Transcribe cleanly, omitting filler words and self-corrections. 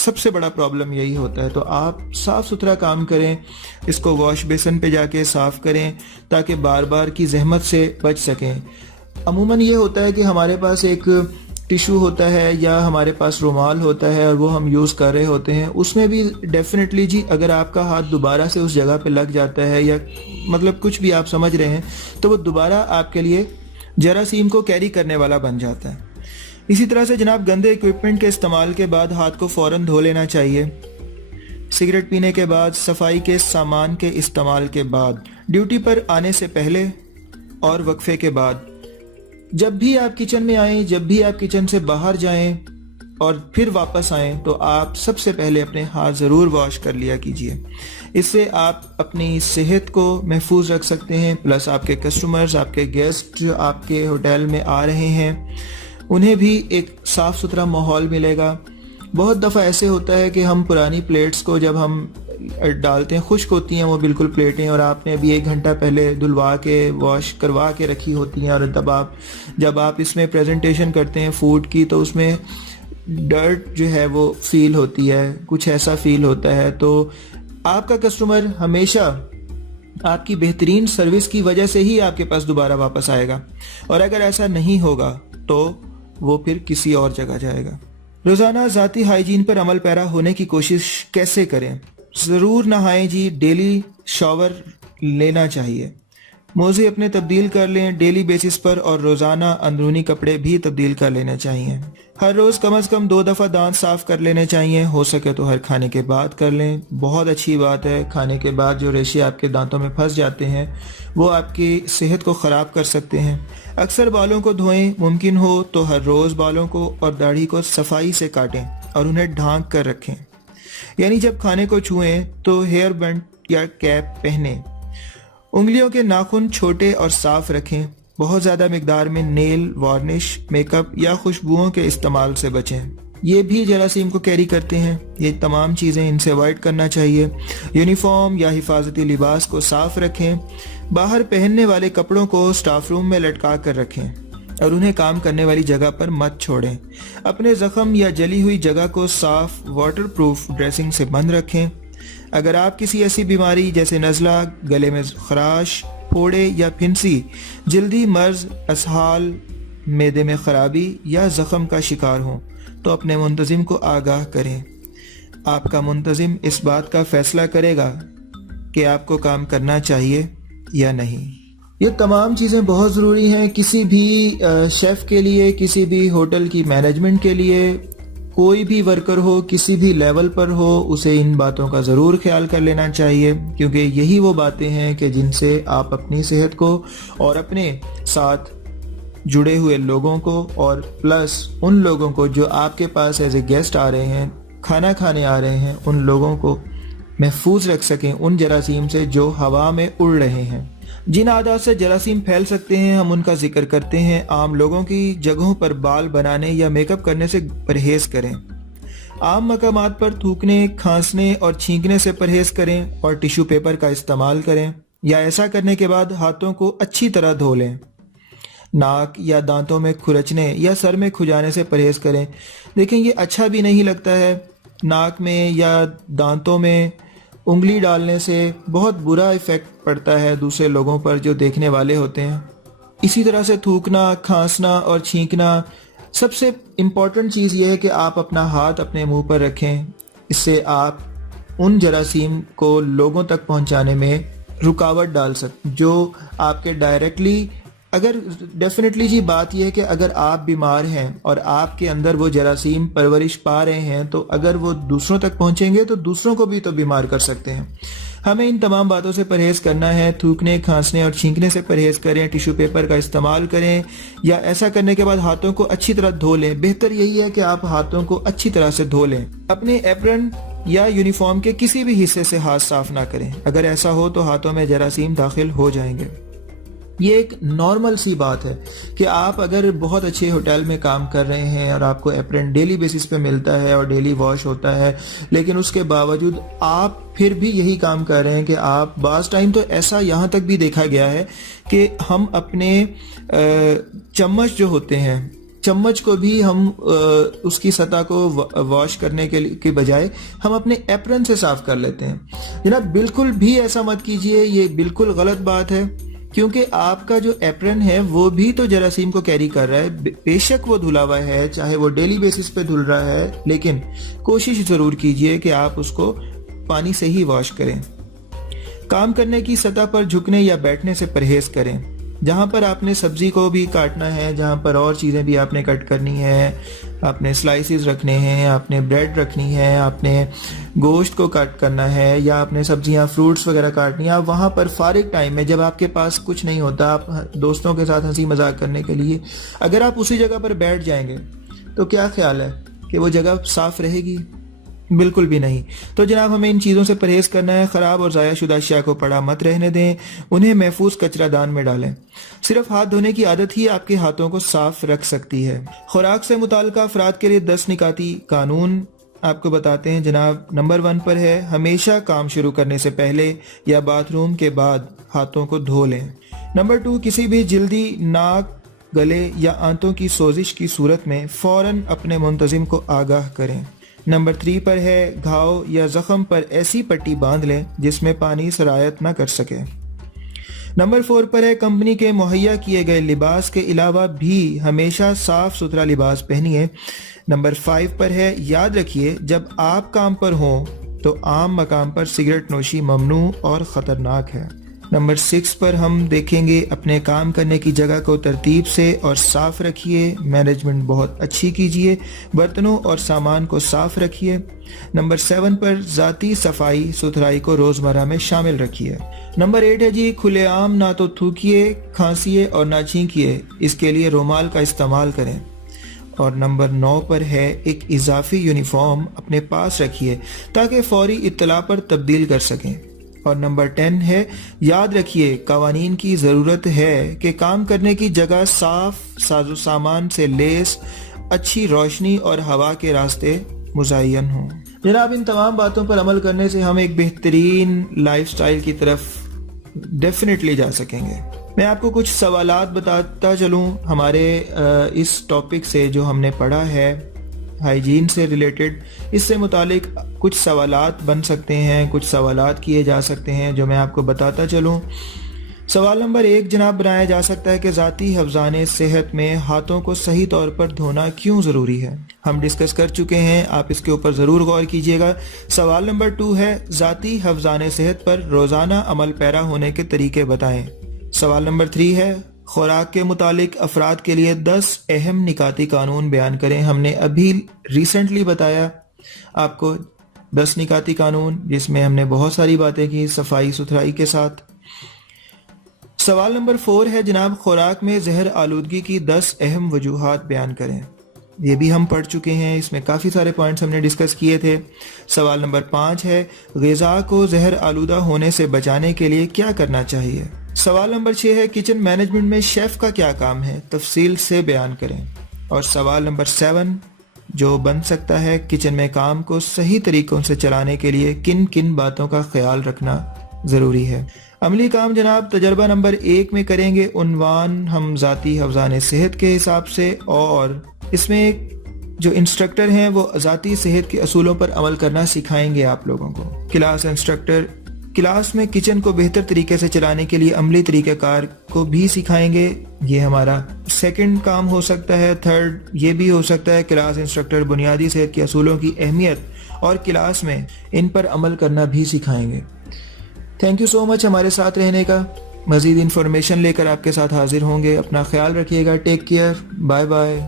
سب سے بڑا پرابلم یہی ہوتا ہے. تو آپ صاف ستھرا کام کریں, اس کو واش بیسن پہ جا کے صاف کریں تاکہ بار بار کی زحمت سے بچ سکیں. عموماً یہ ہوتا ہے کہ ہمارے پاس ایک ٹیشو ہوتا ہے یا ہمارے پاس رومال ہوتا ہے اور وہ ہم یوز کر رہے ہوتے ہیں, اس میں بھی ڈیفینیٹلی جی اگر آپ کا ہاتھ دوبارہ سے اس جگہ پہ لگ جاتا ہے یا مطلب کچھ بھی آپ سمجھ رہے ہیں, تو وہ دوبارہ آپ کے لیے جراثیم کو کیری کرنے والا بن جاتا ہے. اسی طرح سے جناب گندے ایکوپمنٹ کے استعمال کے بعد ہاتھ کو فوراً دھو لینا چاہیے. سگریٹ پینے کے بعد, صفائی کے سامان کے استعمال کے بعد, ڈیوٹی پر آنے سے پہلے اور وقفے کے بعد, جب بھی آپ کچن میں آئیں, جب بھی آپ کچن سے باہر جائیں اور پھر واپس آئیں تو آپ سب سے پہلے اپنے ہاتھ ضرور واش کر لیا کیجیے. اس سے آپ اپنی صحت کو محفوظ رکھ سکتے ہیں, پلس آپ کے کسٹمرز, آپ کے گیسٹ جو آپ کے ہوٹل میں آ رہے ہیں انہیں بھی ایک صاف ستھرا ماحول ملے گا. بہت دفعہ ایسے ہوتا ہے کہ ہم پرانی پلیٹس کو جب ہم ڈالتے ہیں, خشک ہوتی ہیں وہ بالکل پلیٹیں, اور آپ نے ابھی 1 گھنٹہ پہلے دھلوا کے واش کروا کے رکھی ہوتی ہیں, اور جب آپ اس میں پریزنٹیشن کرتے ہیں فوڈ کی تو اس میں ڈرٹ جو ہے وہ فیل ہوتی ہے, کچھ ایسا فیل ہوتا ہے. تو آپ کا کسٹمر ہمیشہ آپ کی بہترین سروس کی وجہ سے ہی آپ کے پاس دوبارہ واپس آئے گا, اور اگر ایسا نہیں ہوگا تو وہ پھر کسی اور جگہ جائے گا. روزانہ ذاتی ہائیجین پر عمل پیرا ہونے کی کوشش کیسے کریں؟ ضرور نہائیں جی, ڈیلی شاور لینا چاہیے, موزے اپنے تبدیل کر لیں ڈیلی بیسس پر, اور روزانہ اندرونی کپڑے بھی تبدیل کر لینے چاہیے. ہر روز کم از کم 2 دفعہ دانت صاف کر لینے چاہیے, ہو سکے تو ہر کھانے کے بعد کر لیں. بہت اچھی بات ہے, کھانے کے بعد جو ریشے آپ کے دانتوں میں پھنس جاتے ہیں وہ آپ کی صحت کو خراب کر سکتے ہیں. اکثر بالوں کو دھوئیں, ممکن ہو تو ہر روز بالوں کو اور داڑھی کو صفائی سے کاٹیں اور انہیں ڈھانک کر رکھیں, یعنی جب کھانے کو چھوئیں تو ہیئر بینڈ یا کیپ پہنیں. انگلیوں کے ناخن چھوٹے اور صاف رکھیں. بہت زیادہ مقدار میں نیل وارنش, میک اپ یا خوشبوؤں کے استعمال سے بچیں, یہ بھی جراثیم کو کیری کرتے ہیں. یہ تمام چیزیں ان سے اوائڈ کرنا چاہیے. یونیفارم یا حفاظتی لباس کو صاف رکھیں. باہر پہننے والے کپڑوں کو سٹاف روم میں لٹکا کر رکھیں اور انہیں کام کرنے والی جگہ پر مت چھوڑیں. اپنے زخم یا جلی ہوئی جگہ کو صاف واٹر پروف ڈریسنگ سے بند رکھیں. اگر آپ کسی ایسی بیماری جیسے نزلہ, گلے میں خراش, پھوڑے یا پھنسی, جلدی مرض, اسہال, معدے میں خرابی یا زخم کا شکار ہوں تو اپنے منتظم کو آگاہ کریں. آپ کا منتظم اس بات کا فیصلہ کرے گا کہ آپ کو کام کرنا چاہیے یا نہیں. یہ تمام چیزیں بہت ضروری ہیں کسی بھی شیف کے لیے, کسی بھی ہوٹل کی مینجمنٹ کے لیے. کوئی بھی ورکر ہو, کسی بھی لیول پر ہو, اسے ان باتوں کا ضرور خیال کر لینا چاہیے, کیونکہ یہی وہ باتیں ہیں کہ جن سے آپ اپنی صحت کو اور اپنے ساتھ جڑے ہوئے لوگوں کو اور پلس ان لوگوں کو جو آپ کے پاس ایز اے گیسٹ آ رہے ہیں, کھانا کھانے آ رہے ہیں, ان لوگوں کو محفوظ رکھ سکیں ان جراثیم سے جو ہوا میں اڑ رہے ہیں. جن عادات سے جراثیم پھیل سکتے ہیں ہم ان کا ذکر کرتے ہیں. عام لوگوں کی جگہوں پر بال بنانے یا میک اپ کرنے سے پرہیز کریں. عام مقامات پر تھوکنے, کھانسنے اور چھینکنے سے پرہیز کریں اور ٹیشو پیپر کا استعمال کریں, یا ایسا کرنے کے بعد ہاتھوں کو اچھی طرح دھو لیں. ناک یا دانتوں میں کھرچنے یا سر میں کھجانے سے پرہیز کریں. دیکھیں یہ اچھا بھی نہیں لگتا ہے. ناک میں یا دانتوں میں انگلی ڈالنے سے بہت برا ایفیکٹ پڑتا ہے دوسرے لوگوں پر جو دیکھنے والے ہوتے ہیں. اسی طرح سے تھوکنا, کھانسنا اور چھینکنا, سب سے امپورٹنٹ چیز یہ ہے کہ آپ اپنا ہاتھ اپنے منہ پر رکھیں. اس سے آپ ان جراثیم کو لوگوں تک پہنچانے میں رکاوٹ ڈال سکتے جو آپ کے ڈائریکٹلی, اگر ڈیفینیٹلی جی بات یہ ہے کہ اگر آپ بیمار ہیں اور آپ کے اندر وہ جراثیم پرورش پا رہے ہیں تو اگر وہ دوسروں تک پہنچیں گے تو دوسروں کو بھی تو بیمار کر سکتے ہیں. ہمیں ان تمام باتوں سے پرہیز کرنا ہے. تھوکنے, کھانسنے اور چھینکنے سے پرہیز کریں. ٹیشو پیپر کا استعمال کریں, یا ایسا کرنے کے بعد ہاتھوں کو اچھی طرح دھو لیں. بہتر یہی ہے کہ آپ ہاتھوں کو اچھی طرح سے دھو لیں. اپنے ایپرن یا یونیفارم کے کسی بھی حصے سے ہاتھ صاف نہ کریں. اگر ایسا ہو تو ہاتھوں میں جراثیم داخل ہو جائیں گے. یہ ایک نارمل سی بات ہے کہ آپ اگر بہت اچھے ہوٹل میں کام کر رہے ہیں اور آپ کو ایپرن ڈیلی بیسس پہ ملتا ہے اور ڈیلی واش ہوتا ہے, لیکن اس کے باوجود آپ پھر بھی یہی کام کر رہے ہیں کہ آپ بعض ٹائم تو ایسا یہاں تک بھی دیکھا گیا ہے کہ ہم اپنے چمچ جو ہوتے ہیں چمچ کو بھی ہم اس کی سطح کو واش کرنے کے بجائے ہم اپنے ایپرن سے صاف کر لیتے ہیں. جناب بالکل بھی ایسا مت کیجئے، یہ بالکل غلط بات ہے، کیونکہ آپ کا جو ایپرن ہے وہ بھی تو جراثیم کو کیری کر رہا ہے. بے شک وہ دھلا ہوا ہے، چاہے وہ ڈیلی بیسس پہ دھل رہا ہے، لیکن کوشش ضرور کیجئے کہ آپ اس کو پانی سے ہی واش کریں. کام کرنے کی سطح پر جھکنے یا بیٹھنے سے پرہیز کریں. جہاں پر آپ نے سبزی کو بھی کاٹنا ہے، جہاں پر اور چیزیں بھی آپ نے کٹ کرنی ہے، آپ نے سلائسز رکھنے ہیں، آپ نے بریڈ رکھنی ہے، آپ نے گوشت کو کٹ کرنا ہے، یا آپ نے سبزیاں فروٹس وغیرہ کاٹنی ہے، وہاں پر فارغ ٹائم میں جب آپ کے پاس کچھ نہیں ہوتا، آپ دوستوں کے ساتھ ہنسی مذاق کرنے کے لیے اگر آپ اسی جگہ پر بیٹھ جائیں گے تو کیا خیال ہے کہ وہ جگہ صاف رہے گی؟ بالکل بھی نہیں. تو جناب ہمیں ان چیزوں سے پرہیز کرنا ہے. خراب اور ضائع شدہ اشیاء کو پڑا مت رہنے دیں، انہیں محفوظ کچرا دان میں ڈالیں. صرف ہاتھ دھونے کی عادت ہی آپ کے ہاتھوں کو صاف رکھ سکتی ہے. خوراک سے متعلقہ افراد کے لیے 10 نکاتی قانون آپ کو بتاتے ہیں. جناب نمبر 1 پر ہے، ہمیشہ کام شروع کرنے سے پہلے یا باتھ روم کے بعد ہاتھوں کو دھو لیں. نمبر 2، کسی بھی جلدی، ناک، گلے یا آنتوں کی سوزش کی صورت میں فوراً اپنے منتظم کو آگاہ کریں. نمبر 3 پر ہے، گھاؤ یا زخم پر ایسی پٹی باندھ لیں جس میں پانی سرایت نہ کر سکے. نمبر 4 پر ہے، کمپنی کے مہیا کیے گئے لباس کے علاوہ بھی ہمیشہ صاف ستھرا لباس پہنیے. نمبر 5 پر ہے، یاد رکھیے جب آپ کام پر ہوں تو عام مقام پر سگریٹ نوشی ممنوع اور خطرناک ہے. نمبر 6 پر ہم دیکھیں گے، اپنے کام کرنے کی جگہ کو ترتیب سے اور صاف رکھیے. مینجمنٹ بہت اچھی کیجیے. برتنوں اور سامان کو صاف رکھیے. نمبر 7 پر ذاتی صفائی ستھرائی کو روزمرہ میں شامل رکھیے. نمبر 8 ہے جی، کھلے عام نہ تو تھوکیے، کھانسیے اور نہ چھینکیے، اس کے لیے رومال کا استعمال کریں. اور نمبر 9 پر ہے، ایک اضافی یونیفارم اپنے پاس رکھیے تاکہ فوری اطلاع پر تبدیل کر سکیں. اور نمبر 10 ہے، یاد رکھیے قوانین کی ضرورت ہے کہ کام کرنے کی جگہ صاف، ساز و سامان سے لیس، اچھی روشنی اور ہوا کے راستے مزین ہوں. جناب ان تمام باتوں پر عمل کرنے سے ہم ایک بہترین لائف سٹائل کی طرف ڈیفینیٹلی جا سکیں گے. میں آپ کو کچھ سوالات بتاتا چلوں ہمارے اس ٹاپک سے جو ہم نے پڑھا ہے، ہائیجین سے ریلیٹڈ. اس سے متعلق کچھ سوالات بن سکتے ہیں، کچھ سوالات کیے جا سکتے ہیں جو میں آپ کو بتاتا چلوں. سوال نمبر 1 جناب بنایا جا سکتا ہے کہ ذاتی حفظان صحت میں ہاتھوں کو صحیح طور پر دھونا کیوں ضروری ہے؟ ہم ڈسکس کر چکے ہیں، آپ اس کے اوپر ضرور غور کیجئے گا. سوال نمبر 2 ہے، ذاتی حفظان صحت پر روزانہ عمل پیرا ہونے کے طریقے بتائیں. سوال نمبر 3 ہے، خوراک کے متعلق افراد کے لیے 10 اہم نکاتی قانون بیان کریں. ہم نے ابھی ریسنٹلی بتایا آپ کو 10 نکاتی قانون، جس میں ہم نے بہت ساری باتیں کی صفائی ستھرائی کے ساتھ. سوال نمبر 4 ہے جناب، خوراک میں زہر آلودگی کی 10 اہم وجوہات بیان کریں. یہ بھی ہم پڑھ چکے ہیں، اس میں کافی سارے پوائنٹس ہم نے ڈسکس کیے تھے. سوال نمبر 5 ہے، غذا کو زہر آلودہ ہونے سے بچانے کے لیے کیا کرنا چاہیے؟ سوال نمبر 6 ہے، کچن مینجمنٹ میں شیف کا کیا کام ہے؟ تفصیل سے بیان کریں. اور سوال نمبر 7 جو بن سکتا ہے، کچن میں کام کو صحیح طریقوں سے چلانے کے لیے کن کن باتوں کا خیال رکھنا ضروری ہے؟ عملی کام جناب تجربہ نمبر 1 میں کریں گے. عنوان ہم ذاتی حفظان صحت کے حساب سے، اور اس میں جو انسٹرکٹر ہیں وہ ذاتی صحت کے اصولوں پر عمل کرنا سکھائیں گے آپ لوگوں کو. کلاس انسٹرکٹر کلاس میں کچن کو بہتر طریقے سے چلانے کے لیے عملی طریقہ کار کو بھی سکھائیں گے. یہ ہمارا سیکنڈ کام ہو سکتا ہے. تھرڈ یہ بھی ہو سکتا ہے، کلاس انسٹرکٹر بنیادی صحت کے اصولوں کی اہمیت اور کلاس میں ان پر عمل کرنا بھی سکھائیں گے. تھینک یو سو مچ ہمارے ساتھ رہنے کا. مزید انفارمیشن لے کر آپ کے ساتھ حاضر ہوں گے. اپنا خیال رکھیے گا. Take care. Bye bye.